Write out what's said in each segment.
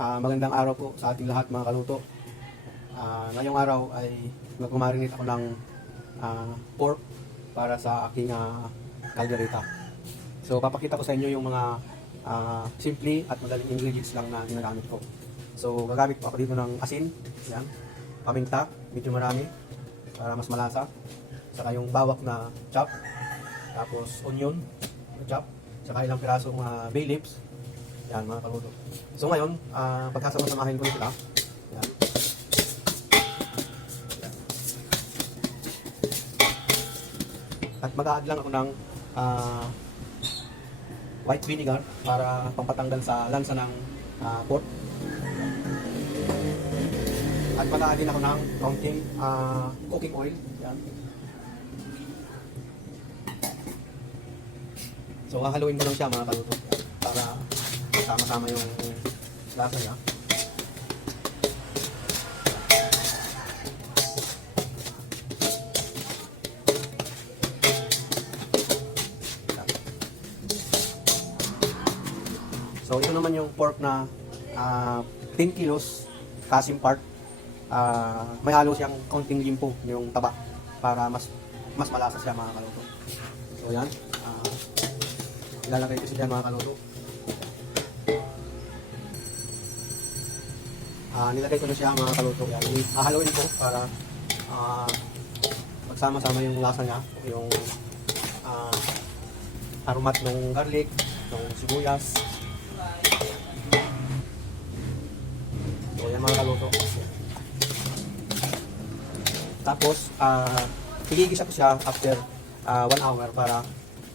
Magandang araw po sa ating lahat mga kaluto. Ngayong araw ay magmamarinate ako ng pork para sa aking caldereta. So papakita ko sa inyo yung mga simple at madaling ingredients lang na ginagamit ko. So gagamit po ako dito ng asin, yan, paminta, medyo marami para mas malasa. Saka yung bawak na chop, tapos onion na chop, saka ilang pirasong bay leaves. Yan mga kaluto. So ngayon, pagkasama-samahin ko sila. Yan. At mag-a-add lang ako ng white vinegar para pampatanggal sa lansa ng pork. At mag-a-add din ako ng kaunting cooking oil. Yan. So hahaluin ko lang siya mga kaluto para sama-sama yung lasa niya. So ito naman yung pork na 10 kilos kasim part. May halo siyang konting limpo yung taba para mas malasa siya mga kaluto. So yan, ilalagay ko siya mga kaluto. Nilagay ko na siya mga kaluto. Yan, hahaluin ko para magsama-sama yung lasa niya, yung aromat ng garlic, ng sibuyas. So yan mga kaluto. Tapos igigisa ko siya after 1 hour para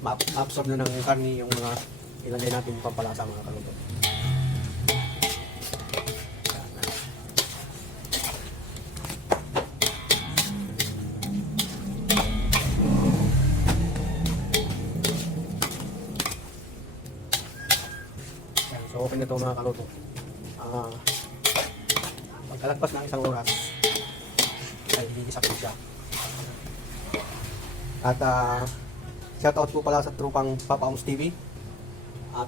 ma-absorb na ng karni yung mga ilagay natin pampalasa mga kaluto. So okay na ito mga kaluto. Pagkalagpas ng 1 oras ay igigisa ko siya. At shoutout po pala sa trupang Papa Oms TV. At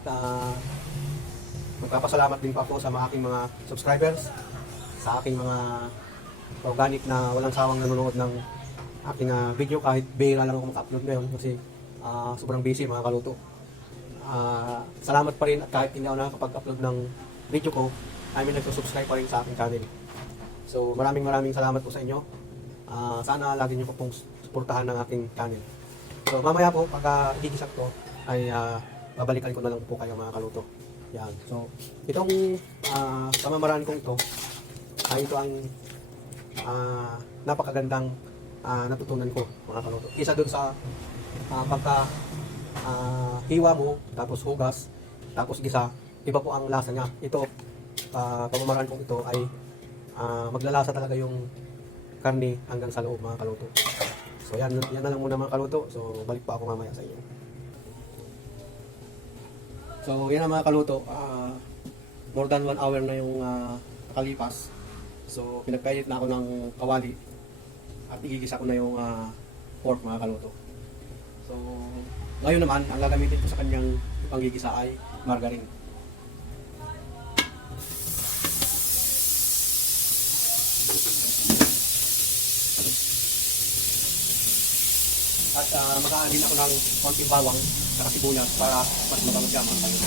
magpapasalamat din pa po sa aking mga subscribers, sa aking mga organic na walang sawang nanonood ng aking video kahit bihira lang ako maka-upload ngayon kasi sobrang busy mga kaluto. Salamat pa rin at kahit hindi ako nakakapag-upload ng video ko, ay may nagsusubscribe pa rin sa aking channel. So maraming salamat po sa inyo. Sana lagi niyo po pong suportahan ng aking channel. So mamaya po pagka igigisa ko ay babalikan ko na lang po kayo mga kaluto. Yan. So itong pamamaraan kong ito ay ito ang napakagandang natutunan ko mga kaluto. Isa dun sa pagka hiwa mo, tapos hugas, tapos gisa, iba po ang lasa niya. Ito, pamamaraan kong ito ay maglalasa talaga yung karne hanggang sa loob mga kaluto. So yan na lang muna mga kaluto. So balik pa ako mamaya sa inyo. So yan na mga kaluto. More than 1 hour na yung nakalipas. So pinagkayit na ako ng kawali at igigisa ko na yung pork mga kaluto. So ngayon naman, ang gagamitin ko sa kanyang panggigisa ay margarine. At mag-a-add din ako ng konting bawang at sibuyas para mas mabango siya mga kaluto.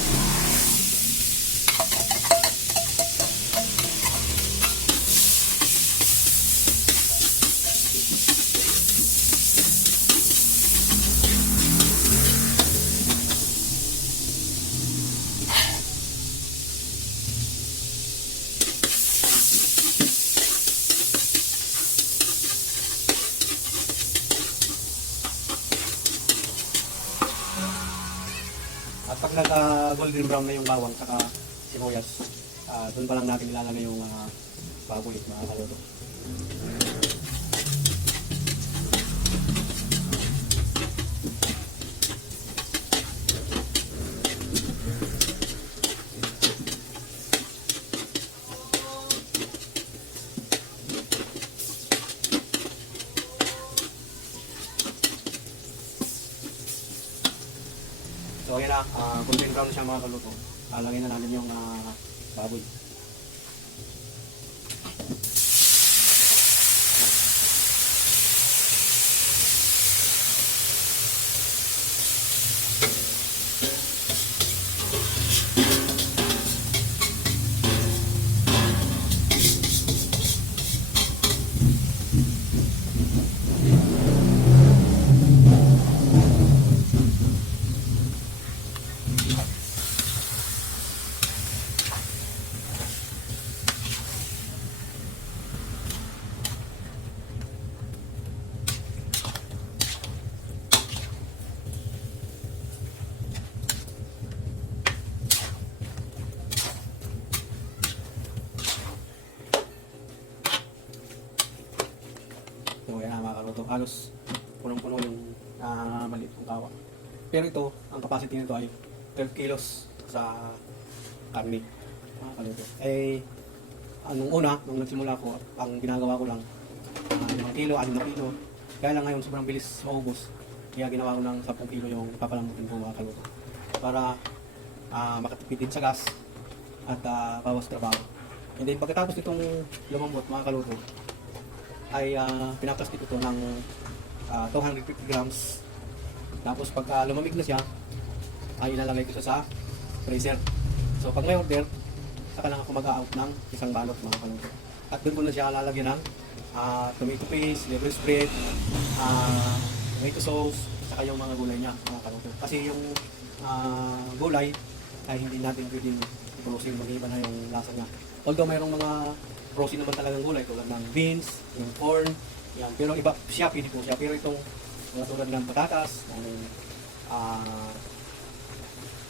At pag nag-golden brown na yung bawang saka sibuyas, doon pa lang natin ilalagay yung baboy mga kaluto. So ayan na, golden brown na siya mga kaluto. Lagyan na natin yung baboy. punong-puno yung maliit kong kawa. Pero ito, ang capacity nito ay 12 kilos sa karne. Mga kaluto. Eh, nung una, nung nagsimula ko, ang ginagawa ko lang, 5 kilo, 6 na kilo. Kaya lang ngayon, sobrang bilis maubos. Kaya ginawa ko ng 10 kilo yung papalambutin ko mga kaluto. Para makatipid din sa gas at bawas trabaho. And then pagkatapos itong lumambot mga kaluto, ay pinaplastic ito ng 250 grams. Tapos pagka lumamig na siya, ay ilalagay ko siya sa freezer. So pag may order, saka lang ako mag-out ng isang balot mga kaluto. At doon ko na siya lalagyan ng tomato paste, liver spread, tomato sauce, saka yung mga gulay niya mga kaluto. Kasi yung gulay ay hindi natin pwedeng i-frozen, mag-iba na yung lasa niya. Although mayroong mga frozen naman talagang gulay tulad ng beans, yung corn, yan. Pero iba siya, pwede po siya. Pero itong mga tulad ng patatas, ng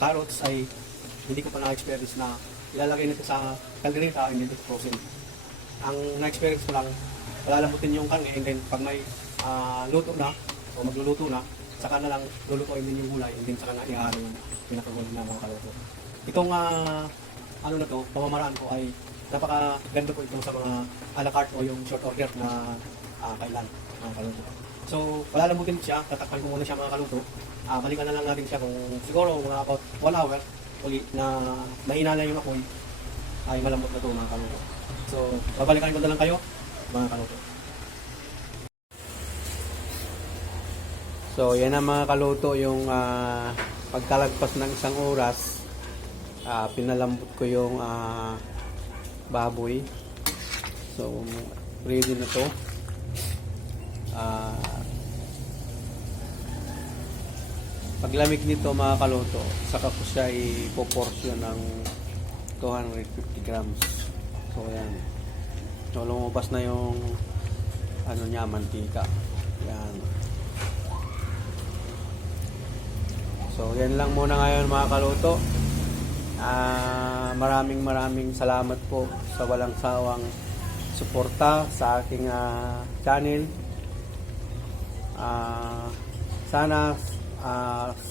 carrots ay hindi ko pa na-experience na ilalagay nito sa kaldereta and then frozen. Ang na-experience ko lang, palalambutin yung karne and then pag may luto na o magluluto na, saka na lang lulutuin din yung gulay and then saka na ihalo yung pinakagulay na mga kaluto. Itong ano na to, pamamaraan ko ay napakaganda po ito sa mga a la carte o yung short order na kailan mga kaluto. So, palalambutin ko siya, tatakpan ko muna siya mga kaluto. Balikan na lang natin siya kung siguro mga about 1 hour uli na mahina na yung apoy ay malambot na to mga kaluto. So, babalikan ko na lang kayo mga kaluto. So, yan ang mga kaluto yung pagkalagpas ng isang oras, pinalambot ko yung baboy. So, ready na to. Paglamig nito mga kaluto, saka ko siya ipoporsyon ng 250 grams. So, yan. So, lumabas na yung ano niya, mantika. Yan. So, yan lang muna ngayon mga kaluto. Maraming salamat po sa walang sawang suporta sa aking channel. Sana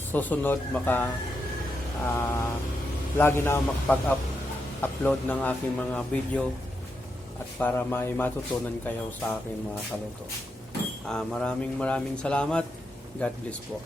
susunod lagi na makapag-upload ng aking mga video at para may matutunan kayo sa aking mga kaluto. Maraming salamat. God bless po.